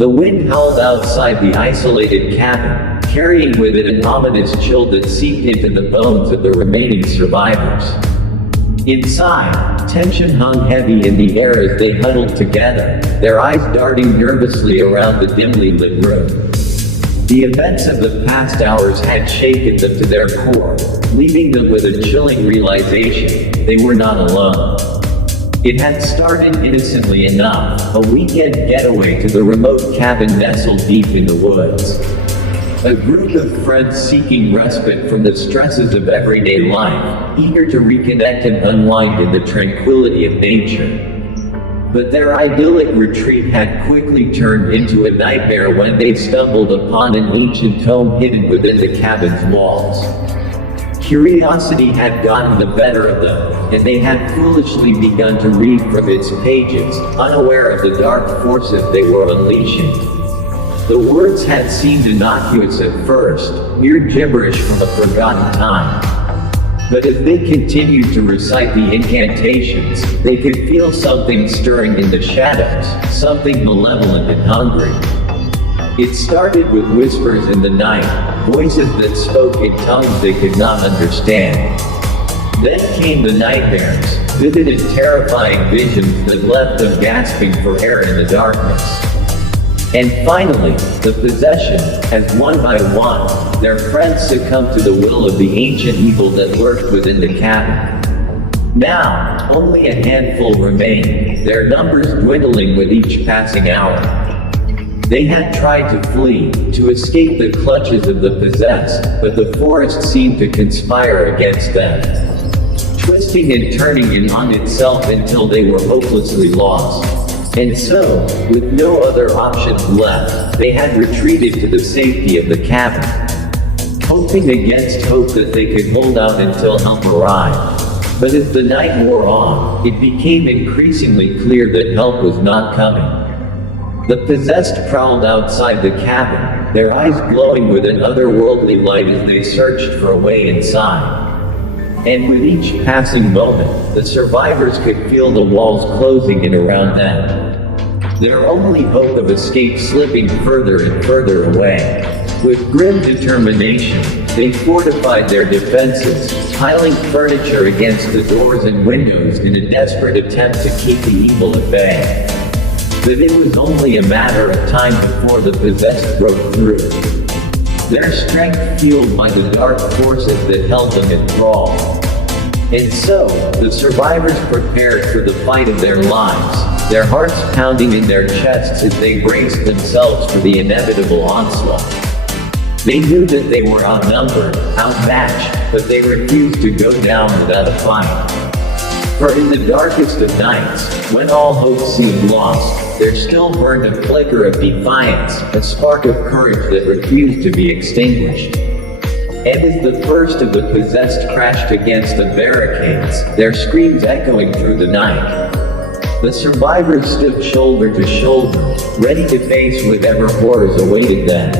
The wind howled outside the isolated cabin, carrying with it an ominous chill that seeped into the bones of the remaining survivors. Inside, tension hung heavy in the air as they huddled together, their eyes darting nervously around the dimly lit room. The events of the past hours had shaken them to their core, leaving them with a chilling realization: they were not alone. It had started innocently enough, a weekend getaway to the remote cabin nestled deep in the woods. A group of friends seeking respite from the stresses of everyday life, eager to reconnect and unwind in the tranquility of nature. But their idyllic retreat had quickly turned into a nightmare when they stumbled upon an ancient tome hidden within the cabin's walls. Curiosity had gotten the better of them, and they had foolishly begun to read from its pages, unaware of the dark forces they were unleashing. The words had seemed innocuous at first, mere gibberish from a forgotten time. But as they continued to recite the incantations, they could feel something stirring in the shadows, something malevolent and hungry. It started with whispers in the night, voices that spoke in tongues they could not understand. Then came the nightmares, vivid and terrifying visions that left them gasping for air in the darkness. And finally, the possession, as one by one, their friends succumbed to the will of the ancient evil that lurked within the cabin. Now, only a handful remained, their numbers dwindling with each passing hour. They had tried to flee, to escape the clutches of the possessed, but the forest seemed to conspire against them, twisting and turning in on itself until they were hopelessly lost. And so, with no other options left, they had retreated to the safety of the cabin, hoping against hope that they could hold out until help arrived. But as the night wore on, it became increasingly clear that help was not coming. The possessed prowled outside the cabin, their eyes glowing with an otherworldly light as they searched for a way inside. And with each passing moment, the survivors could feel the walls closing in around them, their only hope of escape slipping further and further away. With grim determination, they fortified their defenses, piling furniture against the doors and windows in a desperate attempt to keep the evil at bay. But it was only a matter of time before the possessed broke through, their strength fueled by the dark forces that held them in thrall. And so, the survivors prepared for the fight of their lives, their hearts pounding in their chests as they braced themselves for the inevitable onslaught. They knew that they were outnumbered, outmatched, but they refused to go down without a fight. For in the darkest of nights, when all hope seemed lost, there still burned a flicker of defiance, a spark of courage that refused to be extinguished. And as the first of the possessed crashed against the barricades, their screams echoing through the night, the survivors stood shoulder to shoulder, ready to face whatever horrors awaited them.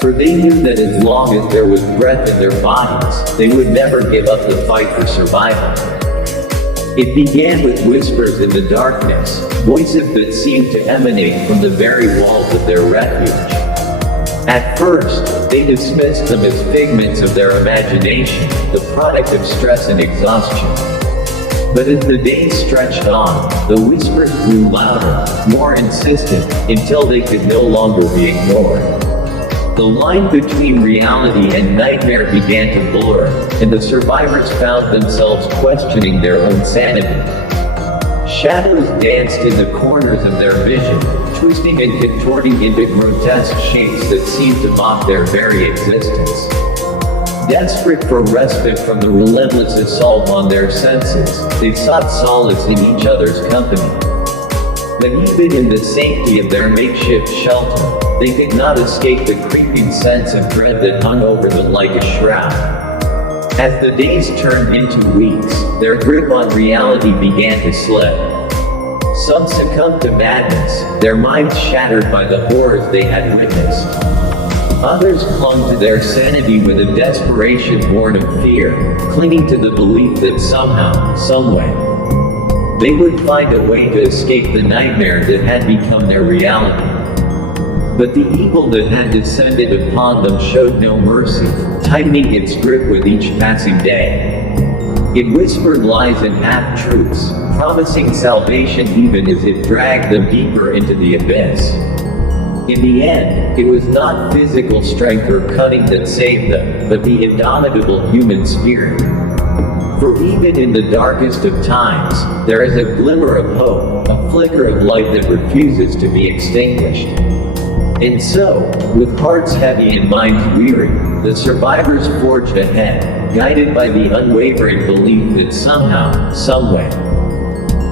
For they knew that as long as there was breath in their bodies, they would never give up the fight for survival. It began with whispers in the darkness, voices that seemed to emanate from the very walls of their refuge. At first, they dismissed them as figments of their imagination, the product of stress and exhaustion. But as the days stretched on, the whispers grew louder, more insistent, until they could no longer be ignored. The line between reality and nightmare began to blur, and the survivors found themselves questioning their own sanity. Shadows danced in the corners of their vision, twisting and contorting into grotesque shapes that seemed to mock their very existence. Desperate for respite from the relentless assault on their senses, they sought solace in each other's company. But even in the safety of their makeshift shelter, they could not escape the creeping sense of dread that hung over them like a shroud. As the days turned into weeks, their grip on reality began to slip. Some succumbed to madness, their minds shattered by the horrors they had witnessed. Others clung to their sanity with a desperation born of fear, clinging to the belief that somehow, someway, they would find a way to escape the nightmare that had become their reality. But the evil that had descended upon them showed no mercy, tightening its grip with each passing day. It whispered lies and half-truths, promising salvation even as it dragged them deeper into the abyss. In the end, it was not physical strength or cunning that saved them, but the indomitable human spirit. For even in the darkest of times, there is a glimmer of hope, a flicker of light that refuses to be extinguished. And so, with hearts heavy and minds weary, the survivors forged ahead, guided by the unwavering belief that somehow, someway,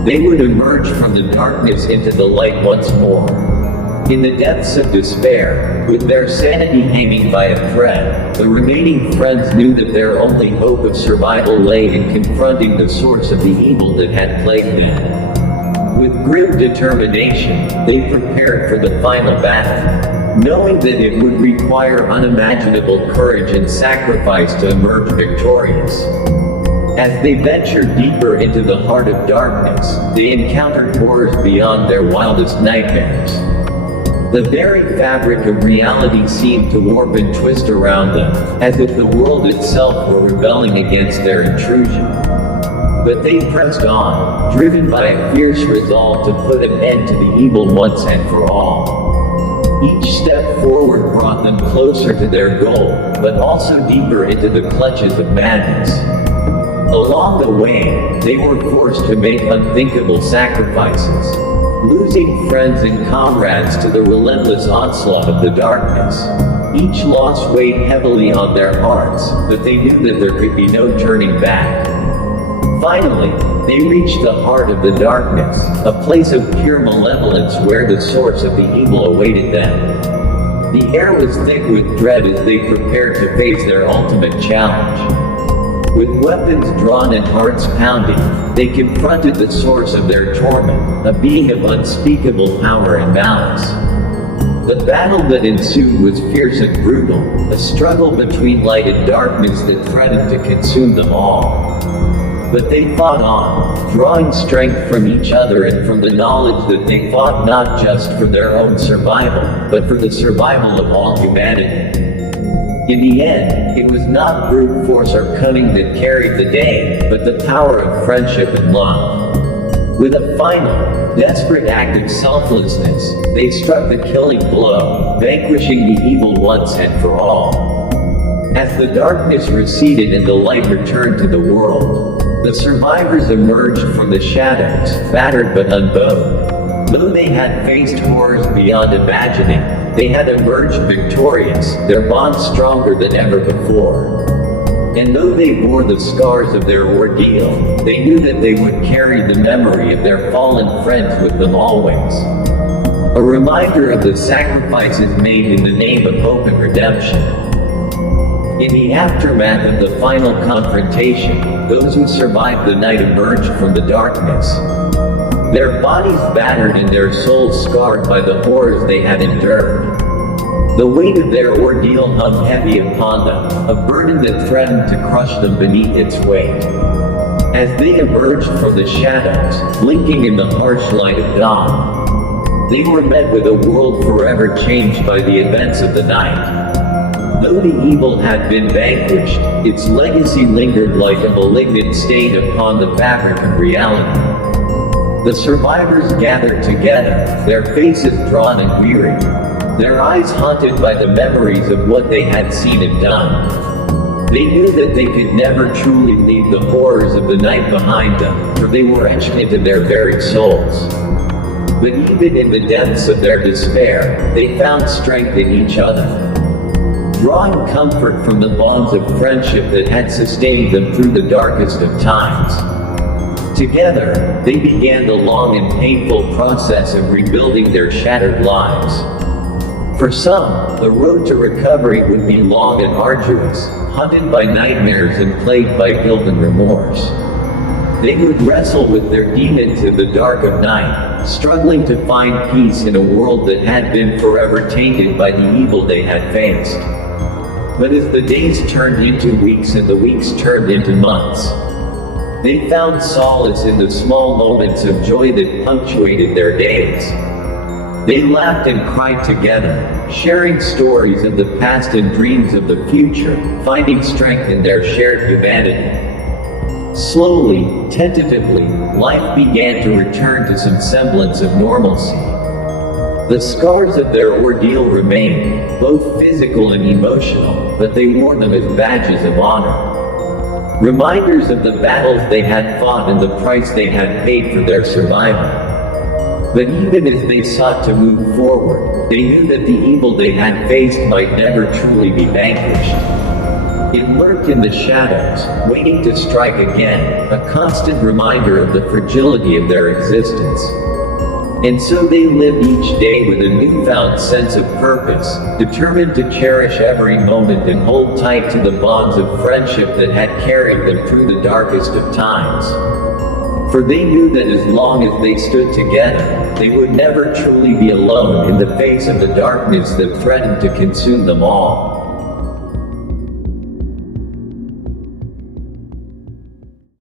they would emerge from the darkness into the light once more. In the depths of despair, with their sanity hanging by a thread, the remaining friends knew that their only hope of survival lay in confronting the source of the evil that had plagued them. With grim determination, they prepared for the final battle, knowing that it would require unimaginable courage and sacrifice to emerge victorious. As they ventured deeper into the heart of darkness, they encountered horrors beyond their wildest nightmares. The very fabric of reality seemed to warp and twist around them, as if the world itself were rebelling against their intrusion. But they pressed on, driven by a fierce resolve to put an end to the evil once and for all. Each step forward brought them closer to their goal, but also deeper into the clutches of madness. Along the way, they were forced to make unthinkable sacrifices, losing friends and comrades to the relentless onslaught of the darkness. Each loss weighed heavily on their hearts, but they knew that there could be no turning back. Finally, they reached the heart of the darkness, a place of pure malevolence where the source of the evil awaited them. The air was thick with dread as they prepared to face their ultimate challenge. With weapons drawn and hearts pounding, they confronted the source of their torment, a being of unspeakable power and malice. The battle that ensued was fierce and brutal, a struggle between light and darkness that threatened to consume them all. But they fought on, drawing strength from each other and from the knowledge that they fought not just for their own survival, but for the survival of all humanity. In the end, it was not brute force or cunning that carried the day, but the power of friendship and love. With a final, desperate act of selflessness, they struck the killing blow, vanquishing the evil once and for all. As the darkness receded and the light returned to the world, the survivors emerged from the shadows, battered but unbowed. Though they had faced horrors beyond imagining, they had emerged victorious, their bond stronger than ever before. And though they bore the scars of their ordeal, they knew that they would carry the memory of their fallen friends with them always. A reminder of the sacrifices made in the name of hope and redemption. In the aftermath of the final confrontation, those who survived the night emerged from the darkness, their bodies battered and their souls scarred by the horrors they had endured. The weight of their ordeal hung heavy upon them, a burden that threatened to crush them beneath its weight. As they emerged from the shadows, blinking in the harsh light of dawn, they were met with a world forever changed by the events of the night. Though the evil had been vanquished, its legacy lingered like a malignant stain upon the fabric of reality. The survivors gathered together, their faces drawn and weary, their eyes haunted by the memories of what they had seen and done. They knew that they could never truly leave the horrors of the night behind them, for they were etched into their very souls. But even in the depths of their despair, they found strength in each other, drawing comfort from the bonds of friendship that had sustained them through the darkest of times. Together, they began the long and painful process of rebuilding their shattered lives. For some, the road to recovery would be long and arduous, haunted by nightmares and plagued by guilt and remorse. They would wrestle with their demons in the dark of night, struggling to find peace in a world that had been forever tainted by the evil they had faced. But as the days turned into weeks and the weeks turned into months, they found solace in the small moments of joy that punctuated their days. They laughed and cried together, sharing stories of the past and dreams of the future, finding strength in their shared humanity. Slowly, tentatively, life began to return to some semblance of normalcy. The scars of their ordeal remained, both physical and emotional, but they wore them as badges of honor. Reminders of the battles they had fought and the price they had paid for their survival. But even as they sought to move forward, they knew that the evil they had faced might never truly be vanquished. It lurked in the shadows, waiting to strike again, a constant reminder of the fragility of their existence. And so they lived each day with a newfound sense of purpose, determined to cherish every moment and hold tight to the bonds of friendship that had carried them through the darkest of times. For they knew that as long as they stood together, they would never truly be alone in the face of the darkness that threatened to consume them all.